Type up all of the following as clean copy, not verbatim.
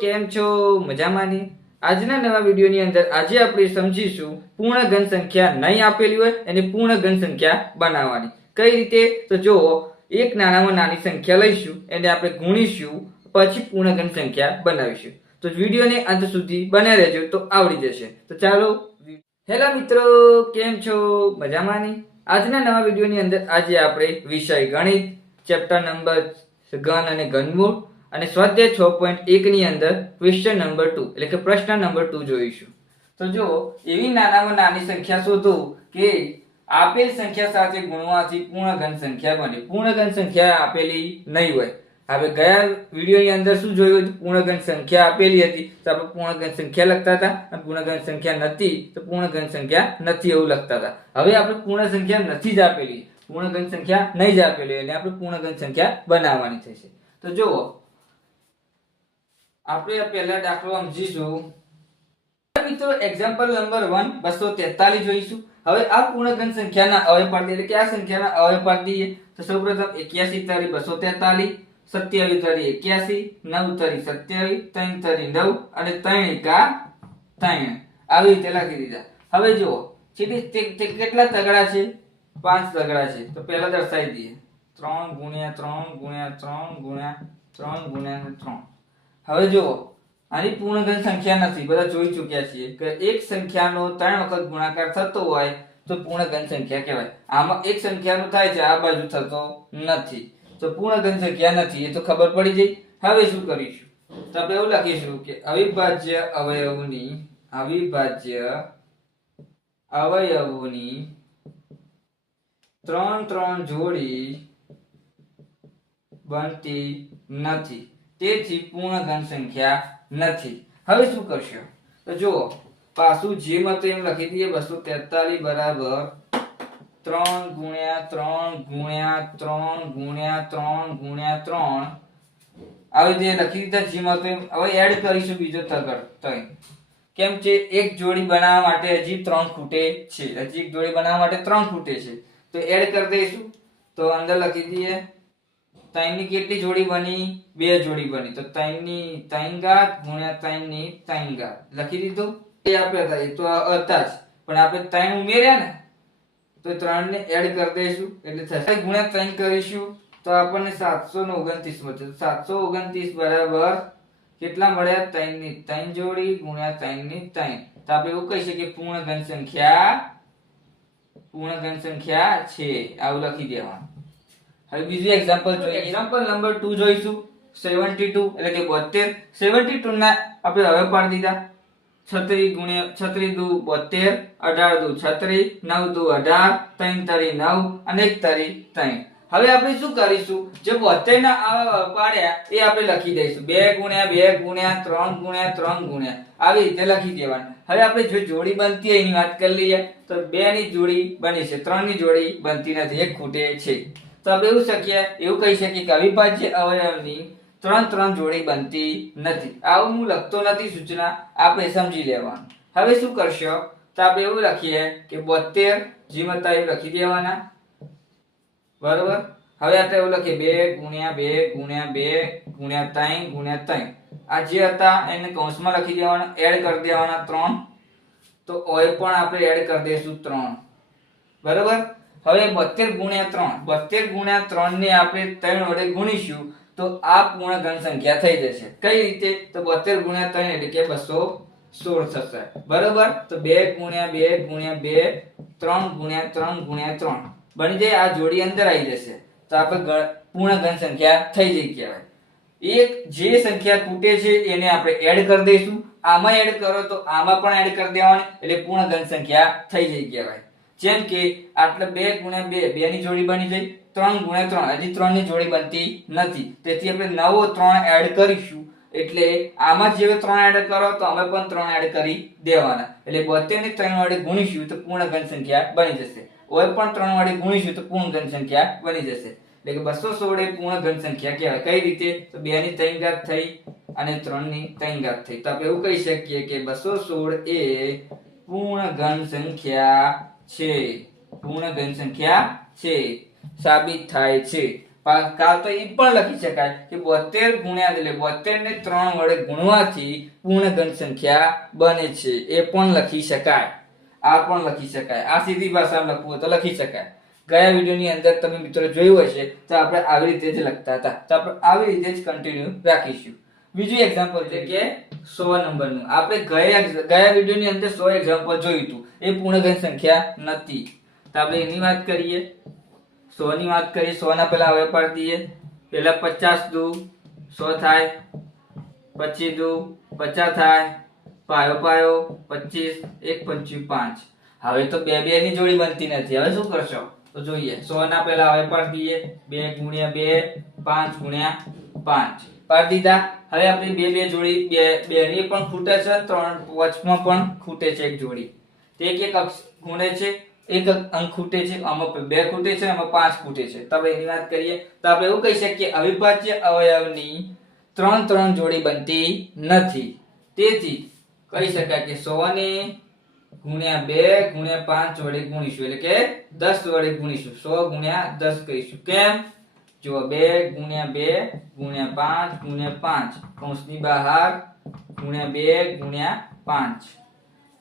કેમ છો? મજામાંની? આજના નવા વિડીયોની અંદર આજે આપણે સમજીશું પૂર્ણ ઘન સંખ્યા નહીં આપેલી હોય અને પૂર્ણ ઘન સંખ્યા બનાવવાની કઈ રીતે. તો જો એક નાનામાં નાની સંખ્યા લઈશું એને આપણે ગુણીશું પછી પૂર્ણ ઘન સંખ્યા બનાવીશું. તો વિડીયોને અંત સુધી બન્યા રહેજો તો આવડી જશે. તો ચાલો. હેલો મિત્રો, કેમ છો? મજામાંની? આજના નવા વિડીયોની અંદર આજે આપણે વિષય ગણિત ચેપ્ટર નંબર ઘન અને ઘનમૂળ અને સ્વાધ્યાય 6.1 ની અંદર ક્વેશ્ચન નંબર 2 એટલે કે પ્રશ્ન નંબર 2 જોઈશું. તો જો એવી નાનામાં નાની સંખ્યા શોધો કે આપેલ સંખ્યા સાથે ગુણવાથી પૂર્ણ ઘન સંખ્યા બને. પૂર્ણ ઘન સંખ્યા આપેલી નહીં હોય. હવે ગયા વિડીયોની અંદર શું જોયું? પૂર્ણ ઘન સંખ્યા આપેલી હતી તો આપણે પૂર્ણ ઘન સંખ્યા લખતા હતા અને પૂર્ણ ઘન સંખ્યા નથી તો પૂર્ણ ઘન સંખ્યા નથી એવું લખતા હતા. હવે આપણે પૂર્ણ સંખ્યા નથી જ આપેલી, પૂર્ણ ઘન સંખ્યા નહીં જ આપેલી એટલે આપણે પૂર્ણ ઘન સંખ્યા બનાવવાની થશે. તો જુઓ આપણે પહેલા દાખલો સમજીશું. મિત્રો એક્ઝામ્પલ નંબર 1 243 જોઈશું. હવે આ પૂર્ણ ઘન સંખ્યાના અવયવ પાડી એટલે કે આ સંખ્યાના અવયવ પાડી દઈએ. તો સૌપ્રથમ 81 તારી 243, 27 તારી 81, 9 તારી 27, 3 તારી 9 અને 3 એકા 3 આવી રીતે લખી દીધા. હવે જુઓ તે કેટલા તગડા છે? 5 તગડા છે. તો પહેલા દર્શાવી દઈએ 3 ગુણ્યા 3 ગુણ્યા 3 ગુણ્યા 3 ગુણ્યા 3. હવે જુઓ આની પૂર્ણ ઘન સંખ્યા નથી, બધા જોઈ ચૂક્યા છીએ કે એક સંખ્યાનો 3 વખત ગુણાકાર થતો હોય તો પૂર્ણ ઘન સંખ્યા કહેવાય. આમાં એક સંખ્યાનો થાય છે, આ બાજુ થતો નથી તો પૂર્ણ ઘન સંખ્યા નથી, એ તો ખબર પડી ગઈ. હવે શું કરીશું? તો આપણે એવું લખીશું કે અવિભાજ્ય અવયવોની 3 જોડી બનતી નથી, તેથી પૂર્ણ ઘન સંખ્યા નથી. હવે શું કરશો? તો જુઓ પાછું જેમ હતું એમ લખી દઈએ 243 બરાબર 3 ગુણ્યા 3 ગુણ્યા 3 ગુણ્યા 3 ગુણ્યા 3 આવી રીતે લખી દીધા જેમ હતું એમ. હવે એડ કરીશું બીજો તગડ 3. કેમ છે? એક જોડી બનાવવા માટે હજી 3 ખૂટે છે. હજી એક જોડી બનાવવા માટે 3 ખૂટે છે તો એડ કરી દઈશું. તો અંદર લખી દઈએ 3 ની કેટલી જોડી બની? 2 જોડી બની. તો 3 ની 3 ઘાત ગુણ્યા 3 ની 3 ઘાત લખી દીધું. એ આપણે હતા, એ તો હતા જ, પણ આપણે 3 ઉમેર્યા ને તો 3 ને એડ કરી દઈશું એટલે થશે ગુણ્યા 3 કરીશું તો આપણને 729 મળશે. 729 બરાબર કેટલા મળ્યા? 3 ની 3 જોડી ગુણ્યા 3 ની 3. તો આપણે એવું કહી શકીએ પૂર્ણ ઘન સંખ્યા છે. આવું લખી દેવાનું. હવે બીજું એક્ઝામ્પલ જોઈએ. એક્ઝામ્પલ નંબર 2 જોઈશું. 72 એટલે કે 72. 72 ના આપણે હવે પાડી દીધા 36 ગુણ્યા 36 દુ 72, 18 દુ 36, 9 દુ 18, 3 તારી 9 અને 1 તારી 3. હવે આપણે શું કરીશું? જે 72 ના આવા પાડ્યા એ આપણે લખી દઈશું 2 ગુણ્યા 2 ગુણ્યા 3 ગુણ્યા 3 ગુણ્યા આવી રીતે લખી દેવાનું. હવે આપણે જો જોડી બનતી હોય એની વાત કરી લઈએ તો 2 ની જોડી બની છે, 3 ની જોડી બનતી નથી, એક ખૂટે છે. તો આપણે એવું કહી શકીએ કે અવિભાજ્ય અવયવની 3 જોડી બનતી નથી. આવું હું લખતો નથી સૂચના, આપણે સમજી લેવાનું. હવે શું કરશો? તો આપણે એવું લખીએ કે 72 જેમ હતા એવું લખી દેવાના બરોબર. હવે આપણે એવું લખીએ 2 ગુણ્યા 2 ગુણ્યા 2 ગુણ્યા 3 ગુણ્યા 3. આ જે હતા એને કૌંસમાં લખી દેવાના, એડ કરી દેવાના 3. તો ઓય પણ આપણે એડ કરી દઈશું 3 બરોબર. હવે 72 ગુણ્યા 3 ને આપણે 3 વડે ગુણીશું તો આ પૂર્ણ ઘન સંખ્યા થઈ જશે. કઈ રીતે? તો 72 ગુણ્યા 3 એટલે કે 216 થશે બરોબર. તો 2 ગુણ્યા 2 ગુણ્યા 2 3 ગુણ્યા 3 ગુણ્યા 3 બની જાય. આ જોડી અંદર આવી જશે તો આપણે પૂર્ણ ઘન સંખ્યા થઈ જઈ કહેવાય. એક જે સંખ્યા ખૂટે છે એને આપણે એડ કરી દઈશું. આમાં એડ કરો તો આમાં પણ એડ કરી દેવાની એટલે પૂર્ણ ઘન સંખ્યા થઈ જઈ કહેવાય. જેમ કે આટલે 2 ગુણ્યા 2 2 ની જોડી બની જાય, 3 ગુણ્યા 3 હજી 3 ની જોડી બનતી નથી, તેથી આપણે નવો 3 એડ કરીશું. એટલે આમાં જે 3 એડ કરો તો અમે પણ 3 એડ કરી દેવાના એટલે 72 ને 3 વડે ગુણીશું તો પૂર્ણ ઘન સંખ્યા બની જશે. ઓય પણ 3 વડે ગુણીશું તો પૂર્ણ ઘન સંખ્યા બની જશે. એટલે કે 216 એ પૂર્ણ ઘન સંખ્યા કહેવાય. કઈ રીતે? તો 2 ની 3 ઘાત થઈ અને 3 ની 3 ઘાત થઈ. તો આપણે એવું કહી શકીએ કે 216 એ પૂર્ણ ઘન સંખ્યા છે. પૂર્ણ ઘન સંખ્યા છે સાબિત થાય છે. કાં તો એ પણ લખી શકાય કે 72 ગુણ્યા એટલે 72 ને 3 વડે ગુણવાથી પૂર્ણ ઘન સંખ્યા બને છે, એ પણ લખી શકાય. આ પણ લખી શકાય. આ સીધી ભાષામાં લખવું હોય તો લખી શકાય. ગયા વિડીયોની અંદર તમે મિત્રો જોયું હશે તો આપણે આવી રીતે જ લખતા હતા, તો આપણે આવી રીતે જ કન્ટિન્યુ રાખીશું. બીજું એક્ઝામ્પલ છે કે 100 નંબરનું. આપણે ગયા વિડીયોની અંદર 100 એક્ઝામ્પલ જોયું હતું, એ પૂર્ણ ઘન સંખ્યા નથી. તો આપણે એની વાત કરીએ, 100 ની વાત કરીએ. 100 ના પહેલા હવે પાડી દઈએ. પહેલા 50 દુ 100 થાય, 25 દુ 50 થાય, પાયો 25, 1 25 5. હવે તો બે ની જોડી બનતી નથી. હવે શું કરશો તો જોઈએ. 100 ના પહેલા હવે પાડી દઈએ. 2 ગુણ્યા 2, 5 ગુણ્યા 5 પાડી દીધા. હવે આપણી બે જોડી બે ની પણ ખૂટે છે, 3 વચમાં પણ ખૂટે છે એક જોડી. તે એક અક્ષ ગુણે છે, એક અંક ખૂટે છે, આમાં 2 ખૂટે છે, આમાં 5 ખૂટે છે. તો આપણે એની વાત કરીએ તો આપણે એવું કહી શકીએ અવિભાજ્ય અવયવની 3 જોડી બનતી નથી. તેથી કહી શકાય કે 100 ને ગુણ્યા 2 ગુણ્યા 5 વડે ગુણીશું, એટલે કે 10 વડે ગુણીશું. 100 ગુણ્યા 10 કહીશું. કેમ? જો 2 ગુણ્યા 2 ગુણ્યા 5 ગુણ્યા 5 કૌંસની બહાર ગુણ્યા 2 ગુણ્યા 5.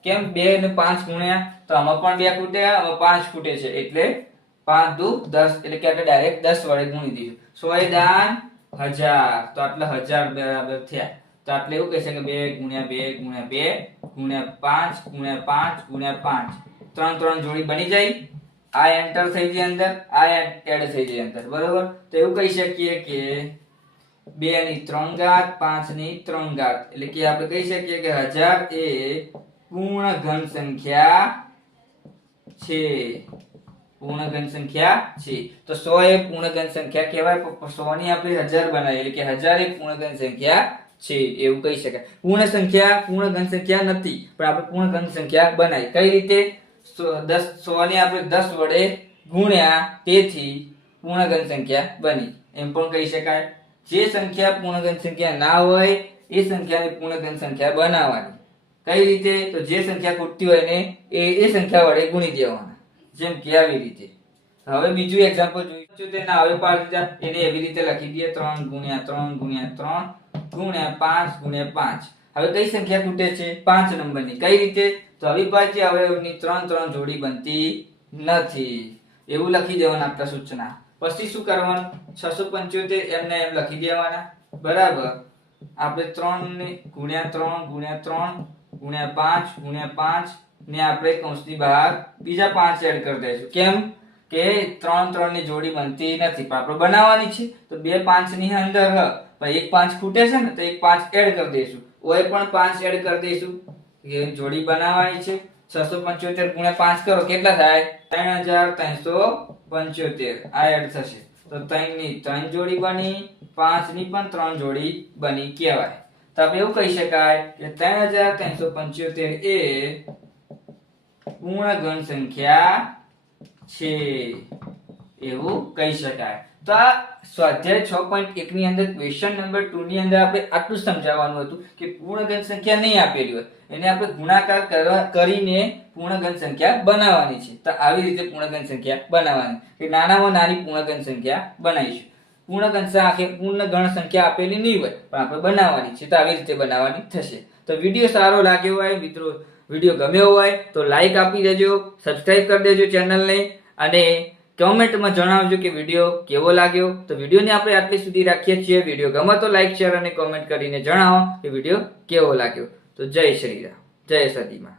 કેમ 2 અને 5 ગુણ્યા? તો આમાં પણ 2 ખૂટે, આમાં 5 ખૂટે છે, એટલે 5 દુ 10, એટલે કે આપણે ડાયરેક્ટ 10 વડે ગુણી દઈશું. 100 એ દાન 1000, તો આટલા 1000 બરાબર થયા. તો આપણે એવું કહી શકીએ 2 ગુણ્યા 2 ગુણ્યા 2 ગુણ્યા 5 ગુણ્યા 5 ગુણ્યા 5. 3 જોડી બની જાય. આ એન્ટર થઈ જાય અંદર, આ એડ થઈ જાય અંદર, બરોબર. તો એવું કહી શકીએ કે 2 ની 3 ઘાત 5 ની 3 ઘાત, એટલે કે આપણે કહી શકીએ કે 1000 એ પૂર્ણ ઘન સંખ્યા છે. પૂર્ણ ઘન સંખ્યા છે. તો 100 એ પૂર્ણ ઘન સંખ્યા કહેવાય. 100 ની આપણે 1000 બનાવી, એટલે કે 1000 એ પૂર્ણ ઘન સંખ્યા છે, એવું કહી શકાય. પૂર્ણ ઘન સંખ્યા નથી, પણ આપણે પૂર્ણ ઘન સંખ્યા બનાવી. કઈ રીતે? 100 ને આપણે 10 વડે ગુણ્યા, તેથી પૂર્ણ ઘન સંખ્યા બની, એમ પણ કહી શકાય. જે સંખ્યા પૂર્ણ ઘન સંખ્યા ના હોય એ સંખ્યાને પૂર્ણ ઘન સંખ્યા બનાવવાની. કઈ રીતે? તો જે સંખ્યા ખૂટતી હોય ને એ સંખ્યા વડે ગુણી દેવાના, જેમ કે આવી રીતે. હવે બીજું એક્ઝામ્પલ જોઈશું. તેના હવે પાડી દીધા, એને એવી રીતે લખી દઈએ 3 ગુણ્યા 3 ગુણ્યા 3 ગુણ્યા 5 ગુણ્યા 5. હવે કઈ સંખ્યા ખૂટે છે? 5 નંબરની. કઈ રીતે? તો અવિભાજ્ય અવયવની 3 જોડી બનતી નથી, એવું લખી દેવાના આપણા સૂચના. પછી શું કરવાનું? 675 એમને એમ લખી દેવાના, બરાબર. આપણે 3 ને ગુણ્યા 3 ગુણ્યા 3 ગુણ્યા 5 ગુણ્યા 5 ને આપણે કૌંસની બહાર બીજા 5 એડ કરી દઈશું. કેમ કે 3 ની જોડી બનતી નથી, પણ આપણે બનાવવાની છે. તો 2 5 ની અંદર પણ એક 5 ખૂટે છે ને, તો એક 5 એડ કરી દઈશું. ઓય પણ 5 એડ કરી દઈશું, એ જોડી બનાવવાની છે. 675 ગુણ્યા 5 કરો, કેટલા થાય? 3375. આ એડ થશે તો 3 ની 3 જોડી બની, 5 ની પણ 3 જોડી બની કહેવાય. તો આપણે એવું કહી શકાય કે 3375 એ પૂર્ણ ઘન સંખ્યા છે, એવું કહી શકાય. તો આ સ્વાધ્યાય 6.1 ની અંદર ક્વેશ્ચન નંબર 2 ની અંદર આપણે આટલું સમજાવવાનું હતું કે પૂર્ણ ઘન સંખ્યા નહીં આપેલી હોય એને આપણે ગુણાકાર કરીને પૂર્ણ ઘન સંખ્યા બનાવવાની છે. તો આવી રીતે પૂર્ણ ઘન સંખ્યા બનાવવાની, કે નાનામાં નાની પૂર્ણ ઘન સંખ્યા બનાવીશું. પૂર્ણ ઘન સંખ્યા આપેલી નહીં હોય, પણ આપણે બનાવવાની છે, તો આવી રીતે બનાવવાની થશે. તો વિડીયો સારો લાગ્યો હોય મિત્રો, વિડીયો ગમ્યો હોય તો લાઈક આપી દેજો, સબસ્ક્રાઇબ કરી દેજો ચેનલને, અને કમેન્ટમાં જણાવજો કે વિડીયો કેવો લાગ્યો. તો વિડીયોને આપણે આટલી સુધી રાખીએ છીએ. વિડીયો ગમે તો લાઈક, શેર અને કોમેન્ટ કરીને જણાવો કે વિડીયો કેવો લાગ્યો. તો જય શ્રી રામ, જય સદીમાં.